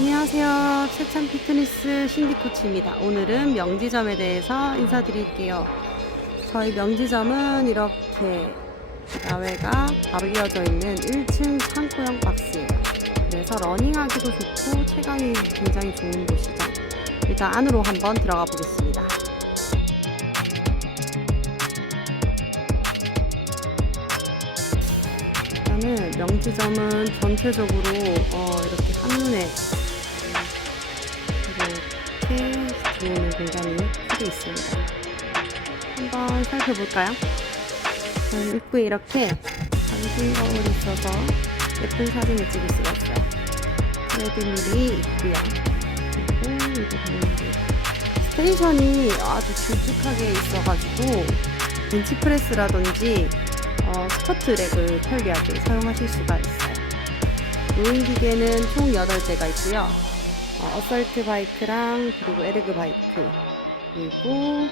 안녕하세요. 최찬 피트니스 신디 코치입니다. 오늘은 명지점에 대해서 인사드릴게요. 저희 명지점은 이렇게 야외가 바로 이어져 있는 1층 창고형 박스예요. 그래서 러닝하기도 좋고 체감이 굉장히 좋은 곳이죠. 일단 안으로 한번 들어가 보겠습니다. 일단은 명지점은 전체적으로 어, 이렇게 한눈에 이렇게 들어오는 공간이 크게 있습니다. 한번 살펴볼까요? 입구에 이렇게 당신 거울이 있어서 예쁜 사진을 찍을 수가 있어요. 레드밀이 있고요. 그리고 이거 보는데 스테이션이 아주 길쭉하게 있어가지고 벤치프레스라든지 어, 스쿼트 렉을 편리하게 사용하실 수가 있어요. 로잉 기계는 총 8대가 있고요. 어, 어설트 바이크랑 그리고 에르그 바이크 그리고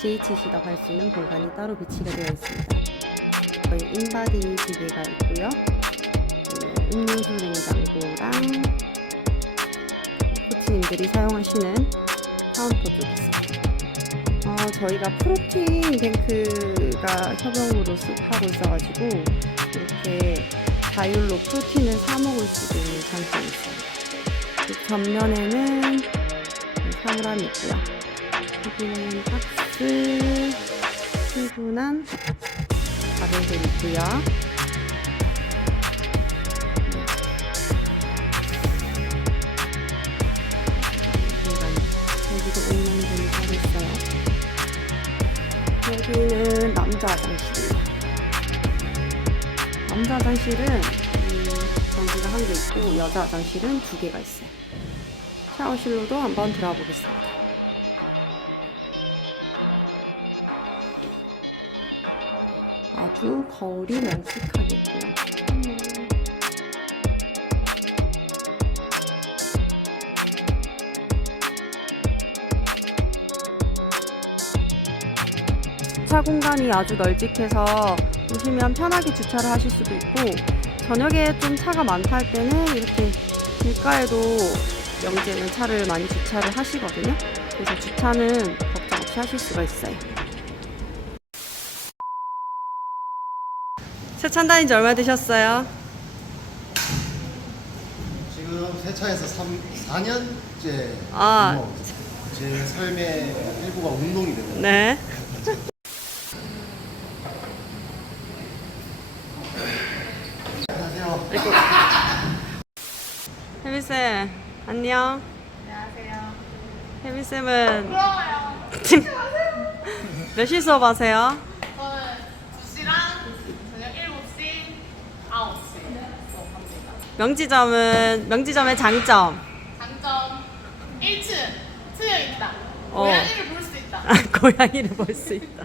JHC도 갈수 있는 공간이 따로 배치가 되어 있습니다. 저희 인바디 기계가 있고요. 음, 음료수 냉장고랑 코치님들이 사용하시는 카운터 쪽 있습니다. 어, 저희가 프로틴 탱크가 협용으로 쓱 하고 있어가지고 이렇게 자율로 프로틴을 사 먹을 수도 있는 장점이 있어요. 그 전면에는 사물함이 있고요. 여기는 박스, 충분한 가벨들 있고요. 공간. 여기도 온라인분이 따로 있어요. 여기는 남자 화장실이에요. 남자 화장실은 음, 전기가 한 개 있고 여자 화장실은 두 개가 있어요. 샤워실로도 한번 들어가 보겠습니다. 아주 거울이. 음. 주차 공간이 아주 널찍해서 오시면 편하게 주차를 하실 수도 있고 저녁에 좀 차가 많다 할 때는 이렇게 길가에도 명제는 차를 많이 주차를 하시거든요. 그래서 주차는 걱정 없이 하실 수가 있어요. 세찬 다닌 지 얼마 되셨어요? 지금 세차에서 3, 4년째 아. 제 삶의 일부가 운동이 됩니다. 네이고. 혜미쌤, 안녕. 안녕하세요. 혜미쌤은. 몇 시 수업 하세요? 저는 2시랑 저녁 7시, 9시 수업합니다. 명지점은, 명지점의 장점. 장점 1층 트여 있다. 어. 고양이를 볼 수 있다. 아, 고양이를 볼 수 있다.